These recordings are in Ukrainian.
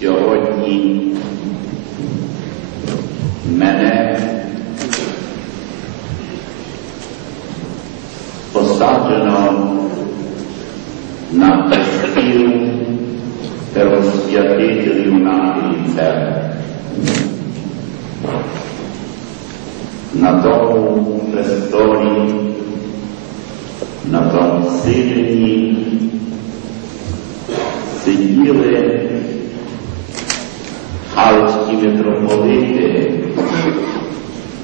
Сьогодні мене посаджено на престіл первосвятителів нашої церкви. На тому престолі, на тому сидінні сиділи митрополити,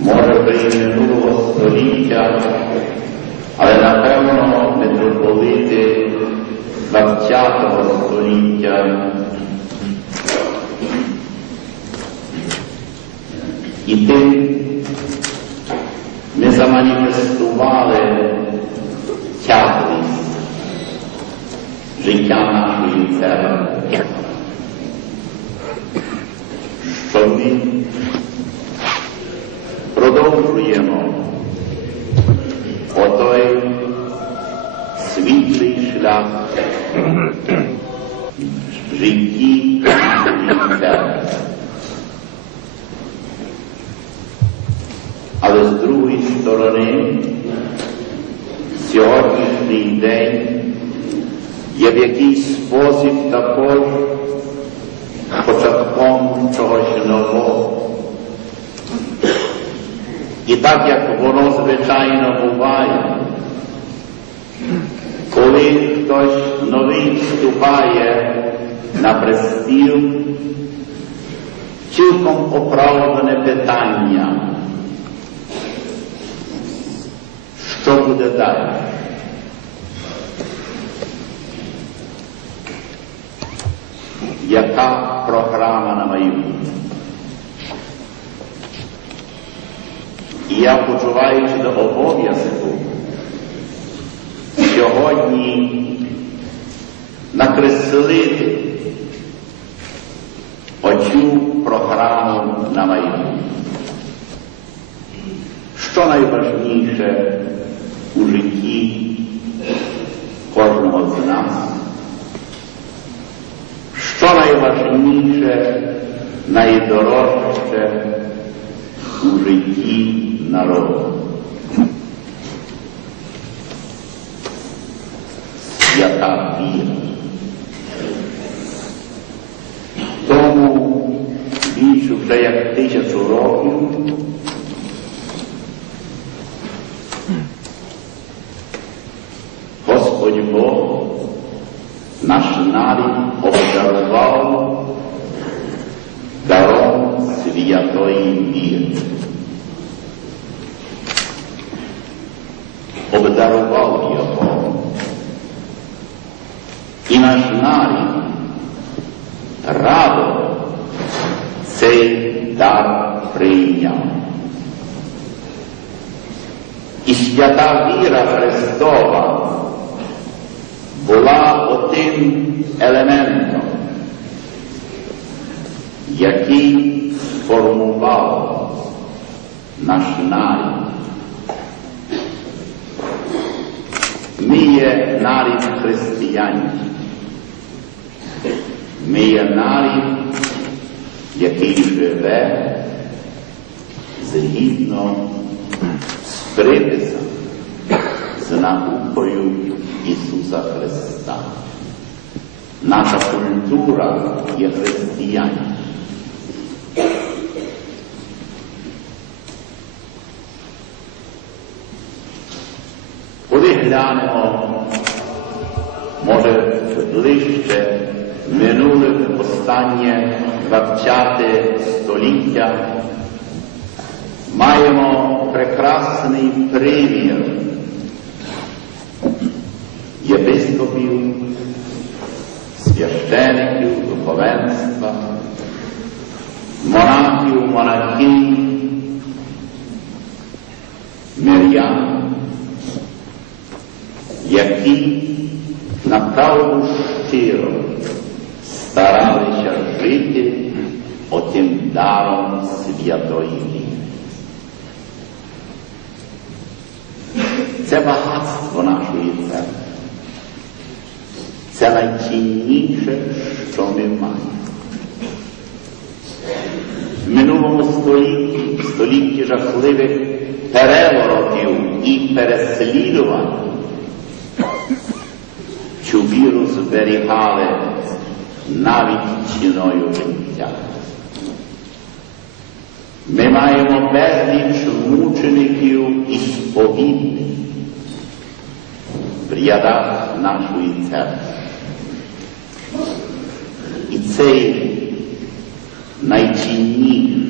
може би і минулого століття, але напевно митрополити ХХ століття. І тим ми заманіфестували тяглість життя нашої церкви. Що ми продовжуємо отой світлий шлях в житті церкви. Але з другої сторони, сьогоднішній день є в якийсь спосіб також початком чогось нового. І так як воно звичайно буває, коли хтось новий вступає на престіл, цілком оправдане питання, що буде далі. Яка програма на майбутнє? Я почуваючи до обов'язку сьогодні накреслити оцю програму на майбутнє. Що найважніше у житті кожного з нас? Що найважніше, найдорожче у житті народу? Свята віра. Тому більше вже як тисячу років Господь Бог наш нарід обдарував даром святої віри. Обдарував його. І наш нарід радо цей дар прийняв. І свята віра Христова була отим елементом, який сформував наш нарід. Ми є нарід християнів. Ми є нарід, який живе згідно з приписом, з наукою Ісуса Христа. Наша культура є християнська. Коли глянемо, може, ближче минуле останнє 20 століття, маємо прекрасний примір єпископів, священиків, духовенства, монахів, монахинь, мирян, які направду щиро старалися жити отим даром святої. Це багатство нашої церкви. Це найцінніше, що ми маємо. в минулому столітті, столітті жахливих переворотів і переслідувань, цю віру зберігали навіть ціною життя. Ми маємо безліч мучеників і сповідних в рядах нашої церкви. І цей найцінніший,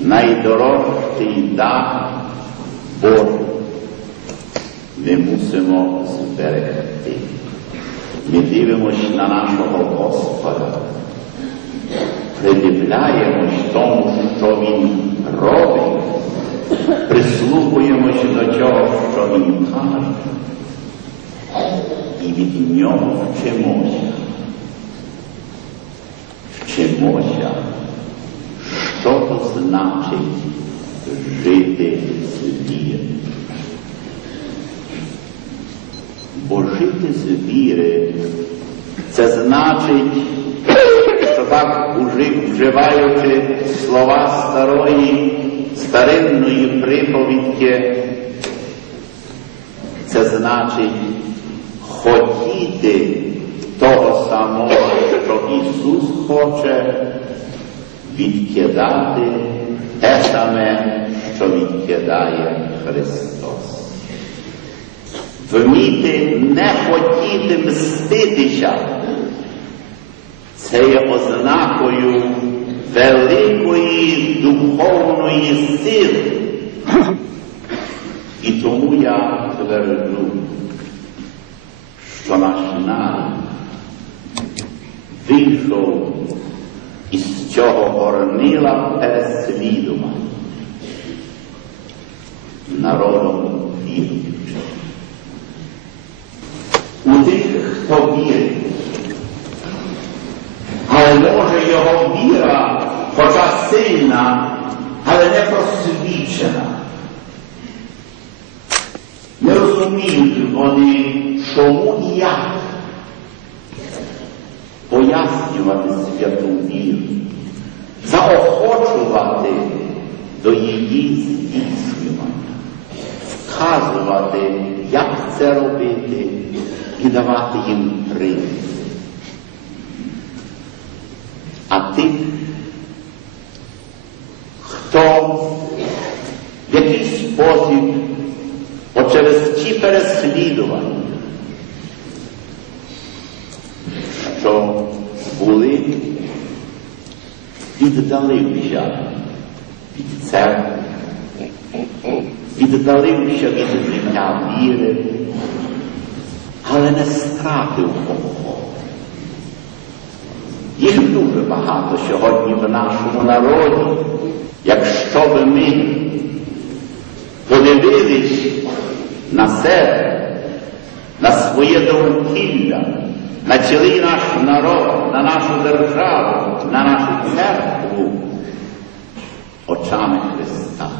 найдорожчий дар Божий ми мусимо зберегти. Ми дивимося на нашого Господа, придивляємось тому, що Він робить, прислухаємось до цього, що Він каже, і від нього вчимося. Вчимося, що то значить жити з віри. Бо жити з віри це значить, що так вживаючи слова старої, старинної приповідки, це значить хотіти того самого, що Ісус хоче, відкидати те саме, що відкидає Христос. Вміти не хотіти мститися. Це є ознакою великої духовної сили. І тому я тверджу, що наш народ вийшов із цього горнила переслідування народом віруючим. У тих, хто вірить, але може його віра, хоча сильна, але не просвічена. Не розуміють вони, чому і як пояснювати святу віру, заохочувати до її здійснювання, вказувати, як це робити і давати їм приклад. А тих, хто в якийсь спосіб через ті переслідування, що були, віддалився від церкви, віддалився від життя віри, але не стратив кого. Їх дуже багато сьогодні в нашому народі. Якщо би ми подивились на себе, на своє довкілля, на цілий наш народ, на нашу державу, на нашу церкву очами Христа.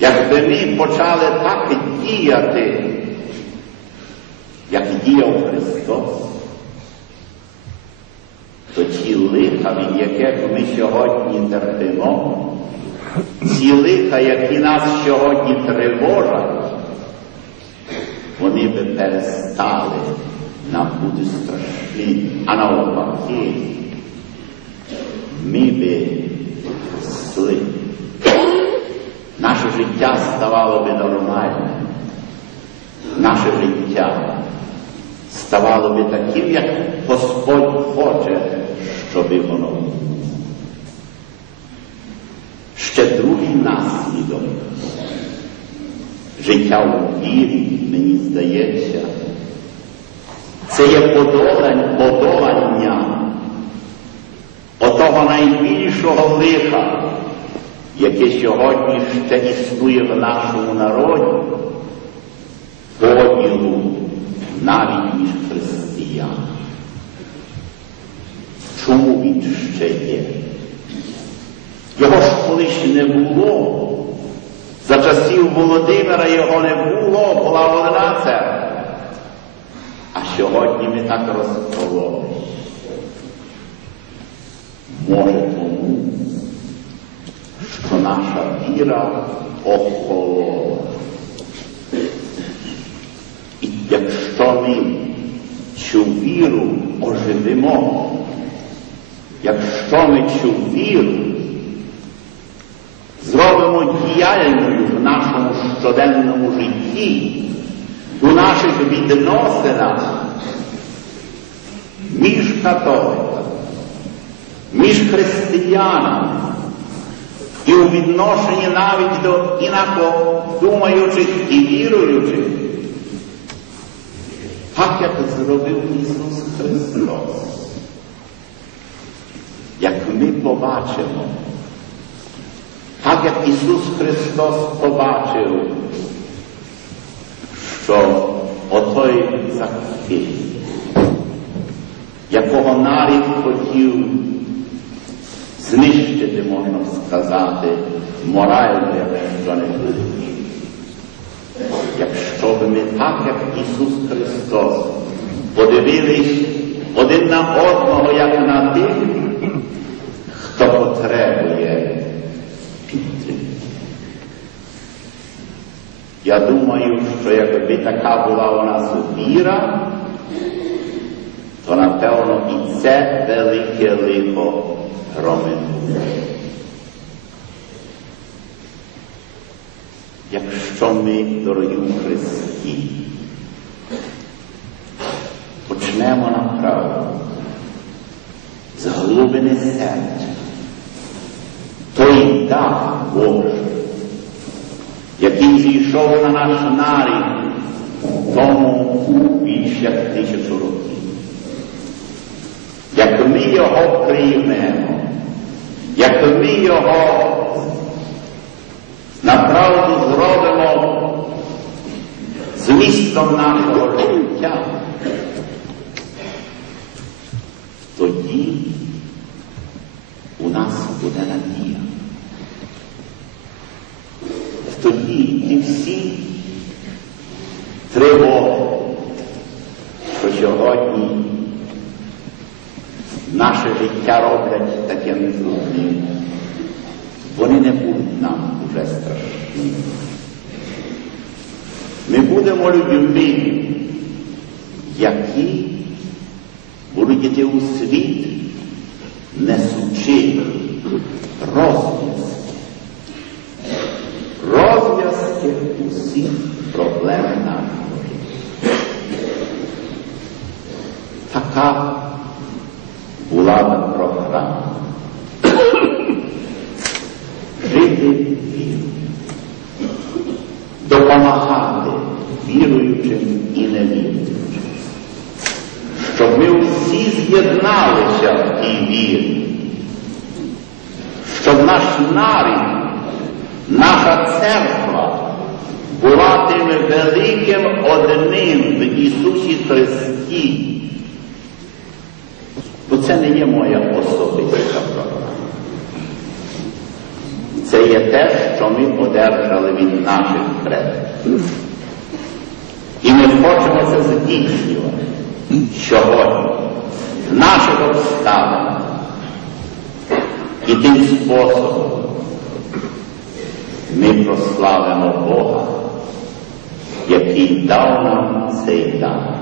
Якби ми почали так діяти, як діяв Христос, то ті лиха, від яких ми сьогодні терпимо, ці лиха, які нас сьогодні тривожать, вони би перестали нам бути страшні, а навпаки, ми би росли. Наше життя ставало би нормальним. Наше життя ставало би таким, як Господь хоче, щоб воно. Ще другий наслідок життя у вірі, мені здається, це є подолання, отого найбільшого лиха, яке сьогодні ще існує в нашому народі, поділу навіть між християнами. Чому він ще є? Його ж колись не було. За часів Володимира його не було, була одна церква. А сьогодні ми так розкололись. Може тому, що наша віра охолола. І якщо ми цю віру оживимо, якщо ми цю віру зробимо діяльною в нашому щоденному житті, у наших відносинах між католиками, між християнами і у відношенні навіть до інако думаючих і віруючих, так як зробив Ісус Христос. Як ми побачимо, так як Ісус Христос побачив, що отой Закхей, якого нарід хотів знищити, можна сказати, морально, якщо не будуть. Якщо б ми так, як Ісус Христос, подивились один на одного, як на тих, хто потребує Я думаю, що якби така була у нас віра, то напевно і це велике лихо громинуло. Якщо ми, дорогі Христі, почнемо направду з глибини серця, той дах Божий, зійшов на наш нарід тому більше як тисячу років. Як ми його приймемо, як ми його направду зробимо змістом нашого життя, тоді у нас буде надія. Ті всі тривоги, що сьогодні наше життя роблять таким трудним, вони не будуть нам уже страшні. Ми будемо людьми, які будуть йти у світ, усіх проблем нашого життя. Така була б програма. Жити вірою, допомагати віруючим і невіруючим, щоб ми всі з'єдналися в тій вірі, щоб наш нарід, наша церква тим великим одним в Ісусі Христі. Бо це не є моя особиста програма. Це є те, що ми одержали від наших предків. І ми хочемо це здійснювати сьогодні, в наших обставинах. І тим способом ми прославимо Бога, який дав нам цей дар.